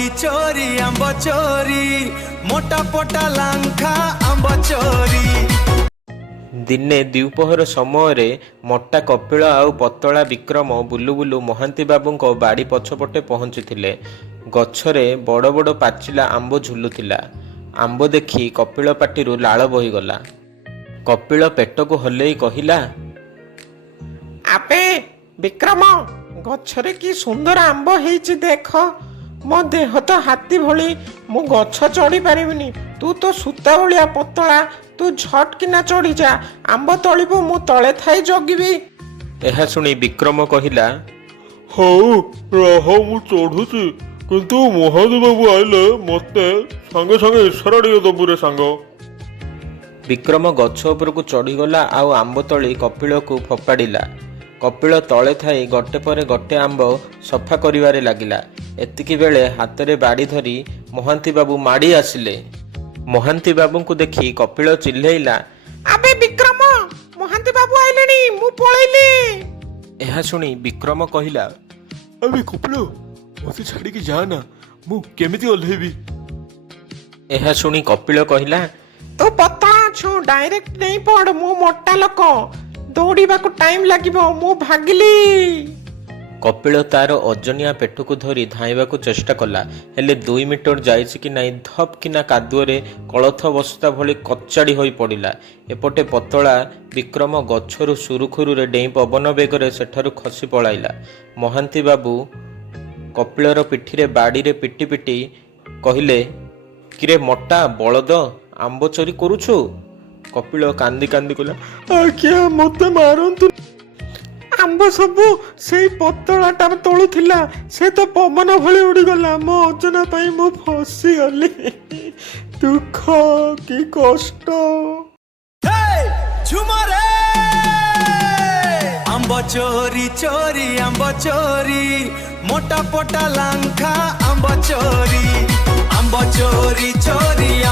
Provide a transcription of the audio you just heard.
चोरी चोरी आंब चोरी मोटा पोटा लांखा आंब चोरी। दिने द्विपहर समय मोटा कपिल आउ पतला विक्रम बुलु बुलु महांती बाबू बाड़ी पछपटे पहुंचुथिले। गछरे बड़ बड़ पाचिला आंब झुलुथिला। आंब देखि कपिल पाटिरु लाळ बहिगला। कपिल पेट को हल्लई कहिला, आपे विक्रम गछरे की सुंदर आंब हेइछि देख। मो देह तो हाथी भली, मु गछ चढ़ी पारिबिनी। तू तो सूता भलिया पतला, तू झट किना चढ़ी जा। आंब तळिबो मु तळे थाई जगिबी। एहा सुनी विक्रम कहिला, हऊ रह मु चढ़ुची, किंतु महादेव बाबू आइले मते संगे संगे इशारा टिके दबु रे सांग। विक्रम गछ उपरकू चढ़ीगला आउ आंब तली कपिल को फोपाड़िला। कपिल तले थाई गटे पर गटे आंब सफा करिवारे लागिला। एतिकी बेले हातरे बाड़ी धरी महांती बाबू माड़ी आसिले। महांती बाबू को देखि कपिल चिल्लैला, आबे विक्रम महांती बाबू आइलेनी, मु पळैली। एहा सुनी विक्रम कहिला, अबे कपिल मते छाड़ी के जाना, मु केमिति ओल्हेबी। एहा सुनी कपिल कहिला, तू पतला छु, डायरेक्ट नहीं पड़। मु मोटा लोक, दौड़ीबाकू टाइम लागिबो, मु भागिली। कपिल तार ओजनिया पेट को धरी धाइबाकू चेष्टा कला, हेले 2 मीटर जाइछि कि नाही धप किना कादुअरे कलथ बस्ता भली कचाड़ी होई पड़िला। एपटे पतला विक्रम गछरु सुरुखुरु रे डेई पवन बेगरे सेठारु खसी पळाइला। महांती बाबू कपिलर पिठीरे बाड़ी रे पिटी पिटी कहिले, किरे मोटा बलद आंब चोरी करुछु। कपिल कांदी कांदी कहला, आज्ञा मते मारंतु। आंब सबु सेई पतलाटा तळु थिला, से तो पवन भली उड़ी गला। मो ओजना पई मु फसी गली। दुख की कष्ट। झुमरे आंब चोरी चोरी आंब चोरी मोटा पोटा लांखा आंब चोरी। आंब चोरी चोरी